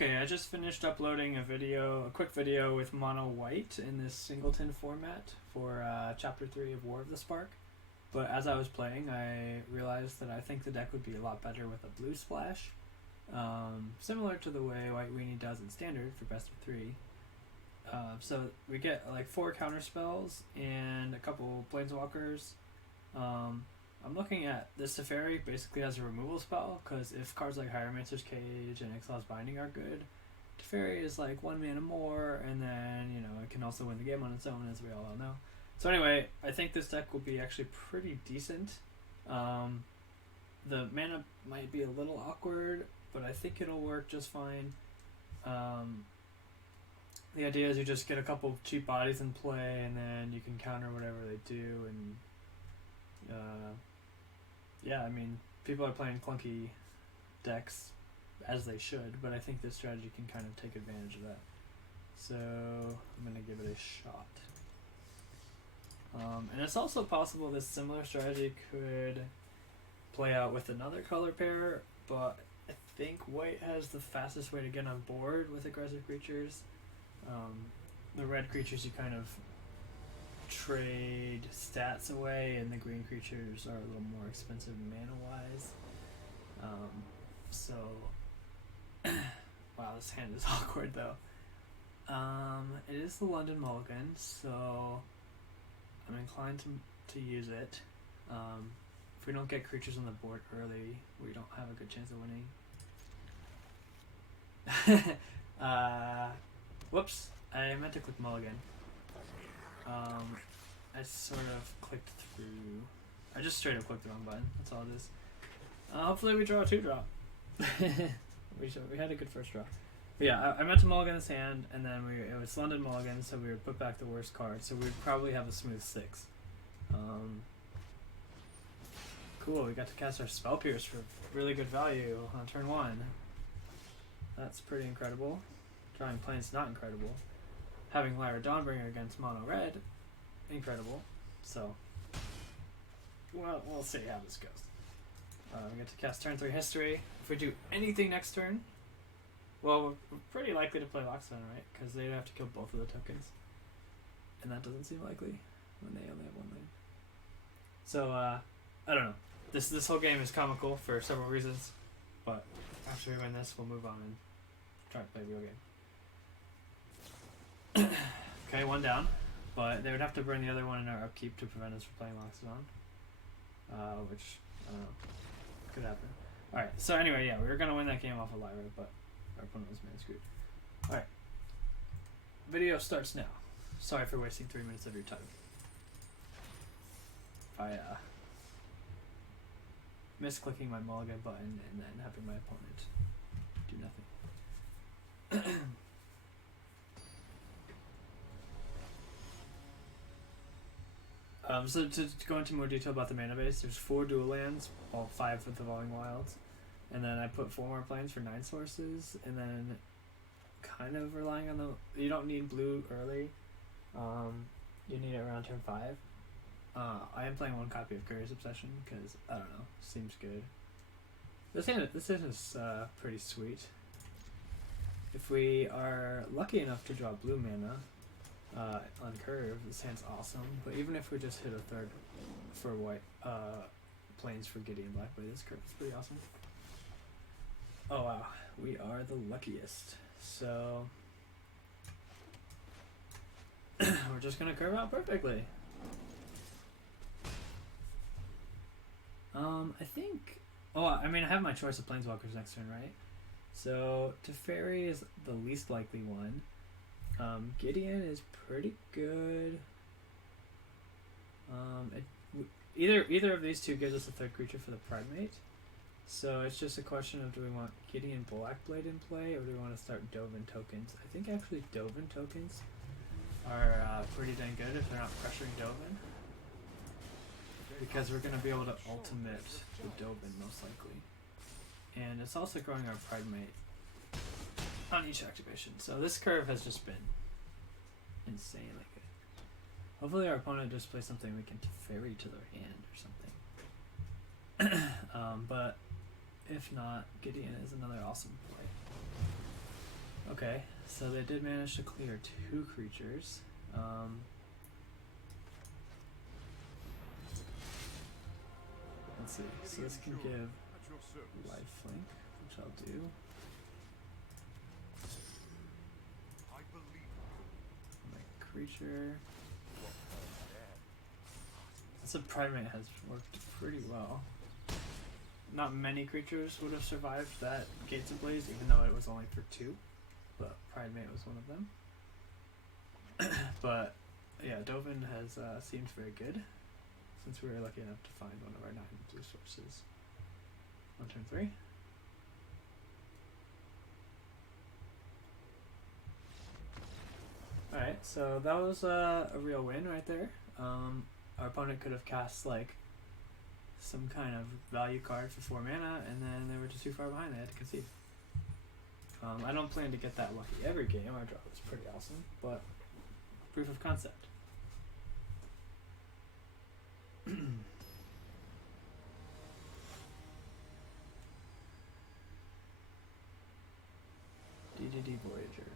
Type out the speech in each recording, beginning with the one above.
Okay, I just finished uploading a quick video with mono white in this Singleton format for Chapter 3 of War of the Spark. But as I was playing, I realized that I think the deck would be a lot better with a blue splash. Similar to the way White Weenie does in Standard for best of 3. So we get like 4 counter spells and a couple planeswalkers. I'm looking at this Teferi basically as a removal spell, because if cards like Hieromancer's Cage and Exile's Binding are good, Teferi is like 1 mana more, and then, you know, it can also win the game on its own, as we all know. So anyway, I think this deck will be actually pretty decent. The mana might be a little awkward, but I think it'll work just fine. The idea is you just get a couple of cheap bodies in play, and then you can counter whatever they do, and yeah, I mean, people are playing clunky decks, as they should, but I think this strategy can kind of take advantage of that. So I'm going to give it a shot. And it's also possible this similar strategy could play out with another color pair, but I think white has the fastest way to get on board with aggressive creatures. The red creatures you kind of trade stats away, and the green creatures are a little more expensive mana wise. So wow, this hand is awkward though. It is the London Mulligan, so I'm inclined to use it. If we don't get creatures on the board early, we don't have a good chance of winning. Whoops, I meant to click Mulligan. I sort of clicked through. I just straight up clicked the wrong button. That's all it is. Hopefully we draw a 2-drop. we had a good first draw. But yeah, I meant to mulligan this hand, and then it was London Mulligan, so we would put back the worst card. So we'd probably have a smooth 6. Cool, we got to cast our Spell Pierce for really good value on turn 1. That's pretty incredible. Drawing Plains, not incredible. Having Lyra Dawnbringer against mono red, incredible. So, well, we'll see how this goes. We get to cast turn 3 History. If we do anything next turn, well, we're pretty likely to play Lockstone, right? Because they'd have to kill both of the tokens, and that doesn't seem likely when they only have 1 lane. So, I don't know. This whole game is comical for several reasons, but after we win this, we'll move on and try to play a real game. Okay, 1 down, but they would have to burn the other one in our upkeep to prevent us from playing Lockstone, which, I don't know, could happen. Alright, so anyway, yeah, we were going to win that game off of Lyra, but our opponent was man screwed. Alright, video starts now. Sorry for wasting 3 minutes of your time. I misclicking my mulligan button and then having my opponent do nothing. So to go into more detail about the mana base, there's 4 dual lands, all 5 with Evolving Wilds, and then I put 4 more planes for 9 sources, and then kind of relying on you don't need blue early, you need it around turn 5. I am playing 1 copy of Curious Obsession because, I don't know, seems good. This hand is pretty sweet. If we are lucky enough to draw blue mana, on curve, this hand's awesome, but even if we just hit a 3rd for white planes for Gideon Blackblade, this curve is pretty awesome. Oh wow, we are the luckiest. So we're just gonna curve out perfectly. I think, I mean, I have my choice of planeswalkers next turn, right? So Teferi is the least likely one. Gideon is pretty good. Either of these two gives us a 3rd creature for the Primate. So it's just a question of, do we want Gideon Blackblade in play, or do we want to start Dovin tokens? I think actually Dovin tokens are pretty dang good if they're not pressuring Dovin, because we're going to be able to ultimate the Dovin most likely. And it's also growing our Primate on each activation. So this curve has just been insanely good. Hopefully our opponent just plays something we can Teferi to their hand or something. But if not, Gideon is another awesome play. Okay, so they did manage to clear 2 creatures. Let's see. So this can give lifelink, which I'll do. My creature. This primate has worked pretty well. Not many creatures would have survived that Gates of Blaze, even though it was only for 2. But Primate was one of them. But yeah, Dovin has seemed very good since we were lucky enough to find one of our 9 blue sources on turn 3. Alright, so that was a real win right there. Our opponent could have cast like some kind of value card for 4 mana, and then they were just too far behind, they had to concede. I don't plan to get that lucky every game. Our draw was pretty awesome, but proof of concept. DDD Voyager.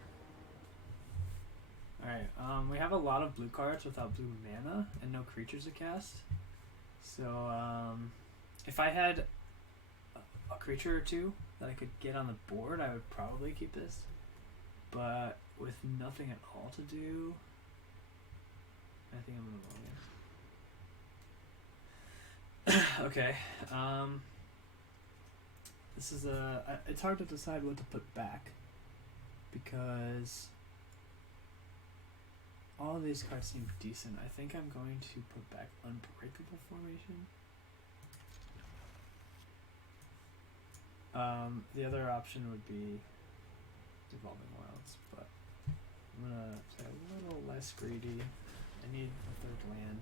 Alright, we have a lot of blue cards without blue mana and no creatures to cast. So, if I had a creature or 2 that I could get on the board, I would probably keep this. But with nothing at all to do, I think I'm gonna roll again. Okay, this is it's hard to decide what to put back because all of these cards seem decent. I think I'm going to put back Unbreakable Formation. The other option would be Devolving Wilds, but I'm gonna play a little less greedy. I need a 3rd land.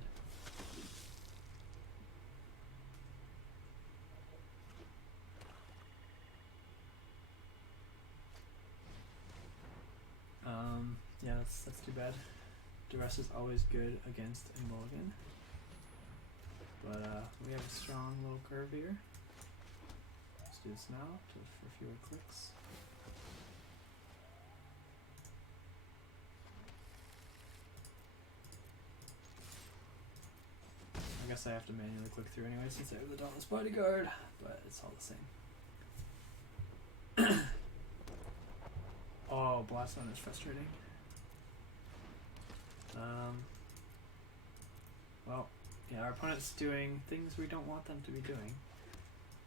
Yeah, that's too bad. Duress is always good against a mulligan, but we have a strong little curve here. Let's do this now for fewer clicks. I guess I have to manually click through anyway since I have the Dauntless Bodyguard, but it's all the same. Oh, Blast Zone is frustrating. Well, yeah, our opponent's doing things we don't want them to be doing,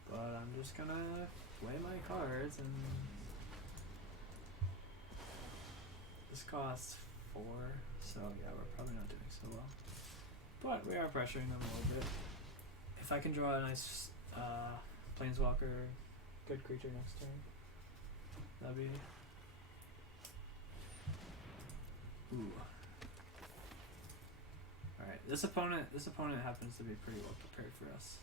but I'm just gonna play my cards, and this costs 4, so yeah, we're probably not doing so well, but we are pressuring them a little bit. If I can draw a nice Planeswalker, good creature next turn, that'd be... Ooh. Alright, this opponent happens to be pretty well prepared for us.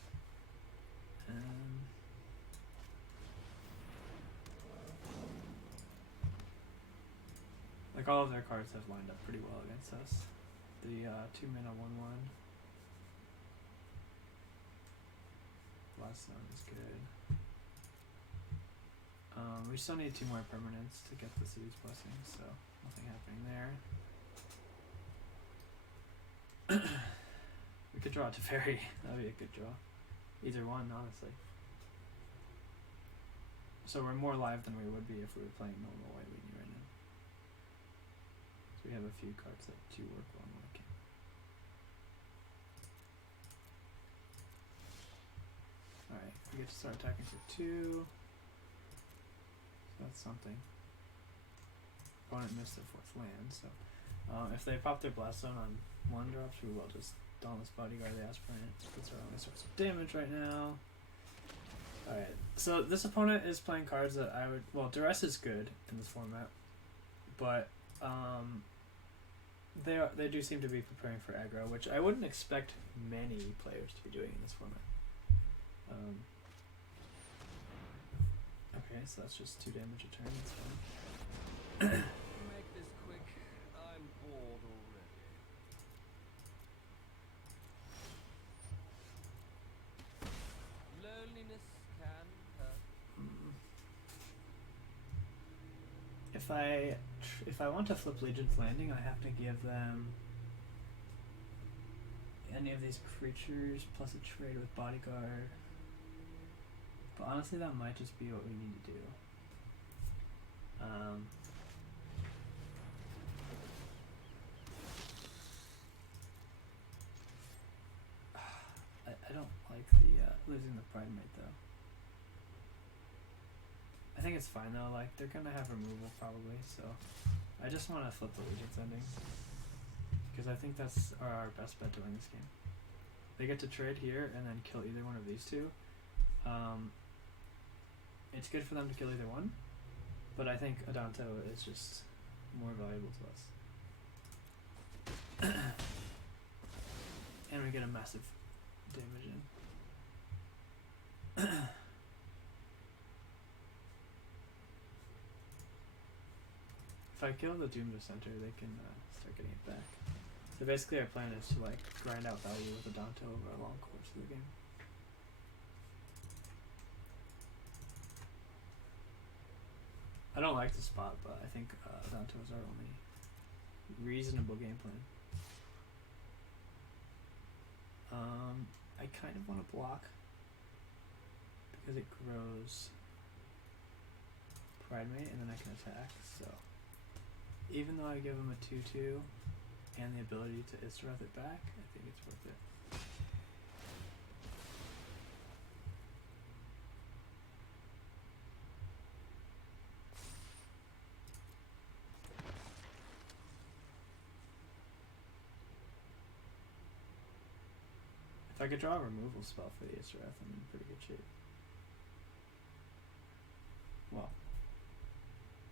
Like all of their cards have lined up pretty well against us. The 2 mana 1/1. Blast Zone is good. We still need 2 more permanents to get the Sea's Blessing, so nothing happening there. We could draw it to Fairy. That'd be a good draw. Either one, honestly. So we're more live than we would be if we were playing normal White Weenie right now. So we have a few cards that do work well in like. Alright, we get to start attacking for 2. So that's something. Opponent missed their 4th land, so if they pop their Blast Zone on 1 drops, we will just Dauntless Bodyguard the Aspirant. That's our only source of damage right now. Alright, so this opponent is playing cards that I would... Well, Duress is good in this format, but they do seem to be preparing for aggro, which I wouldn't expect many players to be doing in this format. Okay, so that's just 2 damage a turn, that's fine. Make this quick. I'm bored already. Loneliness can hurt. if I want to flip Legion's Landing, I have to give them any of these creatures plus a trade with Bodyguard. But honestly, that might just be what we need to do. I don't like the losing the Pride Mate though. I think it's fine though, like they're gonna have removal probably, so I just want to flip the Legion's Ending because I think that's our best bet to win this game. They get to trade here and then kill either one of these two. It's good for them to kill either one, but I think Adanto is just more valuable to us. And we get a massive damage in. If I kill the Doom Center, they can start getting it back. So basically our plan is to like grind out value with Adanto over a long course of the game. I don't like the spot, but I think Adanto is our only reasonable game plan. I kind of want to block because it grows Pride Mate and then I can attack, so even though I give him a 2/2 and the ability to Israth it back, I think it's worth it. If I could draw a removal spell for the Israth, I'm in pretty good shape. Well,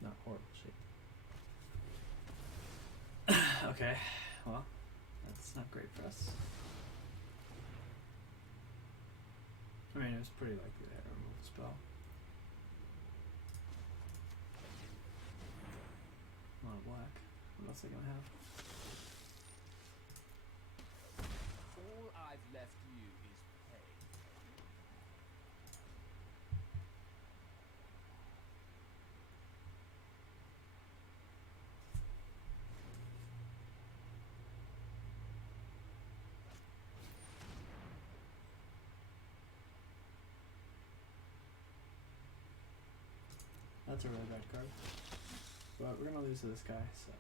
not horrible shape. Okay, well, that's not great for us. I mean, it was pretty likely to have a removal spell. Mono black. What else are they gonna have? All I've left you is pain. That's a really bad card. But we're gonna lose to this guy, so.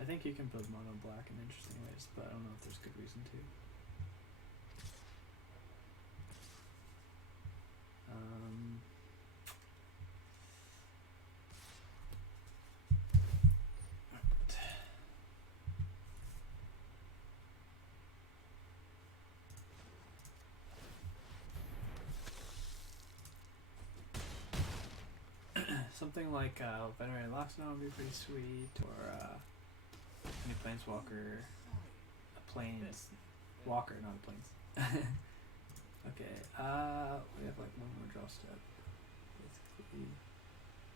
I think you can build mono black in interesting ways, but I don't know if there's good reason to. Something like Venerate Loxodon would be pretty sweet, or any Planeswalker, a Planes Walker, not a Planes. Okay, we have like one more draw step. Basically,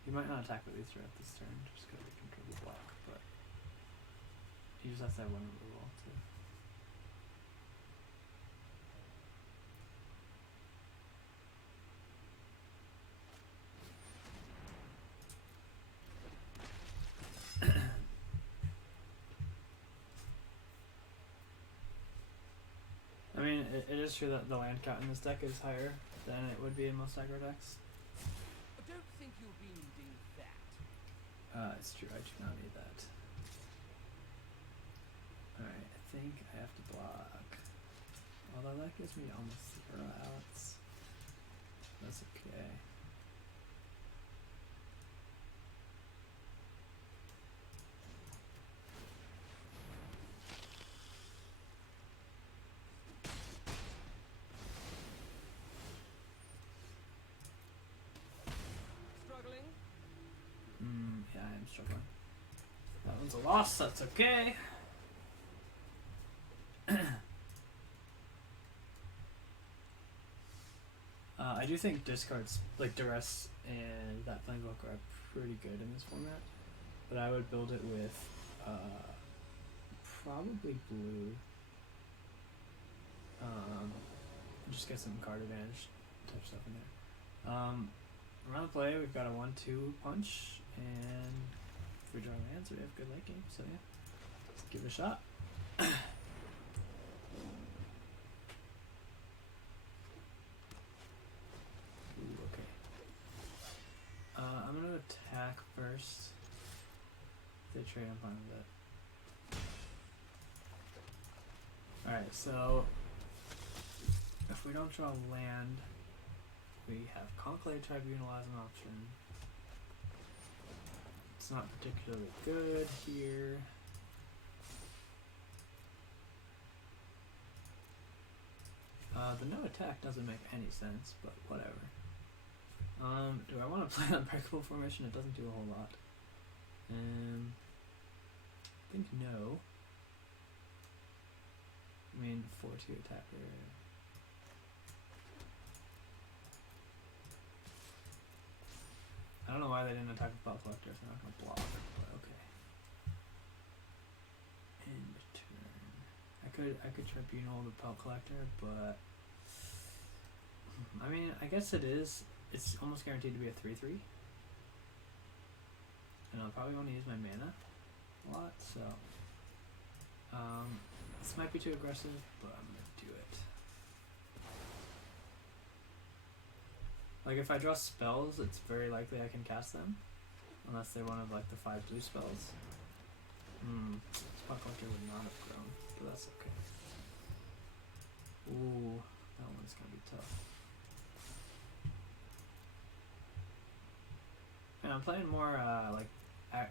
you might not attack with Aether at this turn just because we control the block, but you just have to have one removal too. I mean, it is true that the land count in this deck is higher than it would be in most aggro decks. I don't think you'll be needing that. It's true, I do not need that. Alright, I think I have to block. Although that gives me almost 0 outs. That's okay. Struggling? Yeah, I am struggling. That one's a loss, that's okay. I do think discards, like Duress and that Planeswalker are pretty good in this format, but I would build it with probably blue. Just get some card advantage type stuff in there. Around the play, we've got a 1-2 punch, and if we draw lands, we have good late game. So yeah, let's give it a shot. Ooh, okay. I'm gonna attack first. If they trade, I'm fine with it. Alright, so if we don't draw land, we have Conclave Tribunal as an option. It's not particularly good here. The no attack doesn't make any sense, but whatever. Do I want to play Unbreakable Formation? It doesn't do a whole lot. I think no. I mean, 4-2 attacker. I don't know why they didn't attack with Belt Collector if they're not going to block, but okay. End turn. I could Tribunal the Pelt Collector, but I mean, I guess it is. It's almost guaranteed to be a 3/3. And I'll probably want to use my mana a lot, so this might be too aggressive, but I'm gonna do it. Like if I draw spells, it's very likely I can cast them, unless they're one of like the 5 blue spells. Spot Collector would not have grown, but that's okay. Ooh, that one's gonna be tough. And I'm playing more like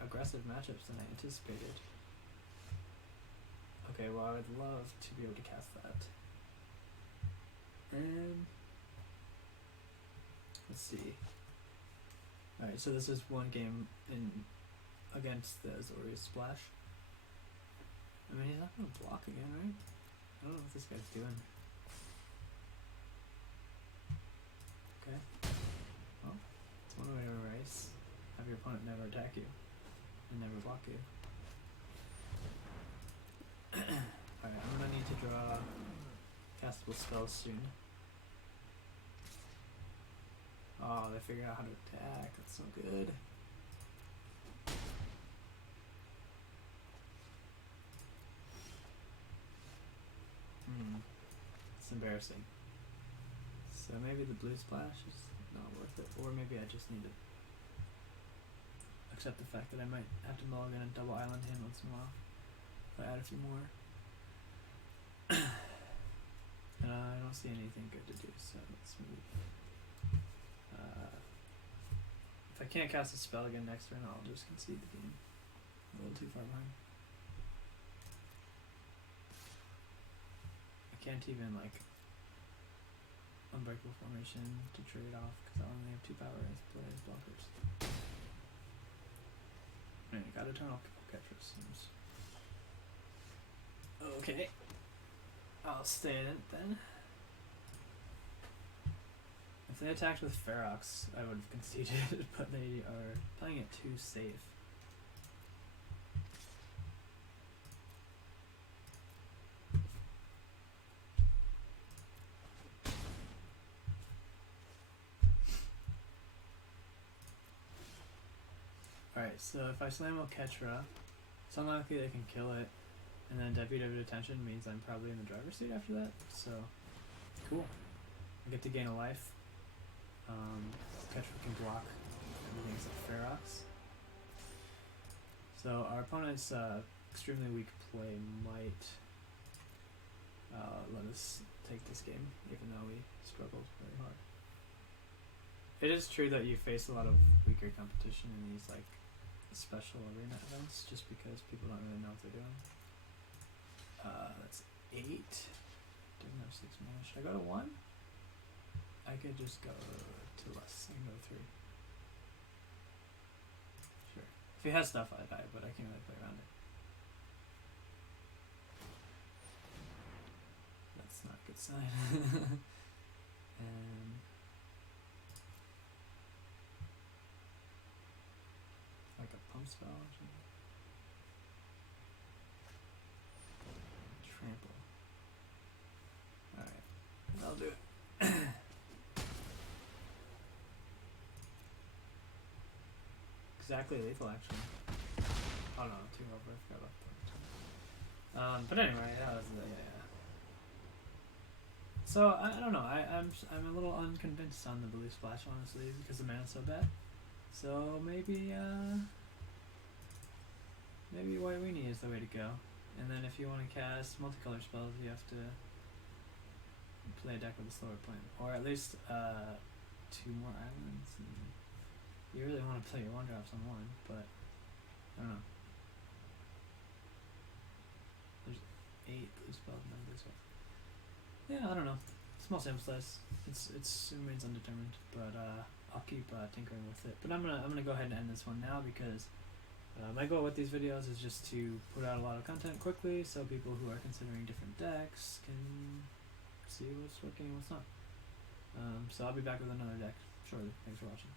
aggressive matchups than I anticipated. Okay, well I would love to be able to cast that. Let's see. Alright, so this is one game in against the Azorius Splash. I mean, he's not going to block again, right? I don't know what this guy's doing. Okay. Well, it's one way to erase. Have your opponent never attack you and never block you. Alright, I'm gonna need to draw castable spells soon. Oh, they figured out how to attack. That's so good. It's embarrassing. So maybe the blue splash is not worth it, or maybe I just need to accept the fact that I might have to mulligan a double island hand once in a while if I add a few more. And I don't see anything good to do, so let's move. If I can't cast a spell again next turn, I'll just concede the game. A little too far behind. I can't even like Unbreakable Formation to trade off because I only have 2 power as play as blockers. Alright, got Eternal Ketris. Okay. I'll stay in it then. If they attacked with Ferox, I would have conceded, but they are playing it too safe. Alright, so if I slam Oketra, it's unlikely they can kill it, and then WW Detention means I'm probably in the driver's seat after that, so cool. I get to gain a life. Oketra can block everything except Ferox. So our opponent's extremely weak play might let us take this game, even though we struggled very hard. It is true that you face a lot of weaker competition in these like special arena events, just because people don't really know what they're doing. That's 8. Didn't have 6 mana. Should I go to 1? I could just go to less. I can go 3. Sure. If he has stuff, I die, but I can't really play around it. That's not a good sign. Like a pump spell or something. Trample. Alright. I'll do it. exactly lethal actually. Oh no, 2 over. I forgot about that. But anyway, that was yeah. So I don't know. I'm a little unconvinced on the blue splash honestly because the mana's so bad. So maybe White Weenie is the way to go. And then if you want to cast multicolor spells, you have to play a deck with a slower plan, or at least 2 more islands. And you really want to play your 1-drops on 1, but I don't know. There's 8 blue spell numbers. So. Yeah, I don't know. Small sample size. It remains undetermined, but I'll keep tinkering with it. But I'm gonna go ahead and end this one now because my goal with these videos is just to put out a lot of content quickly, so people who are considering different decks can see what's working and what's not. So I'll be back with another deck shortly. Thanks for watching.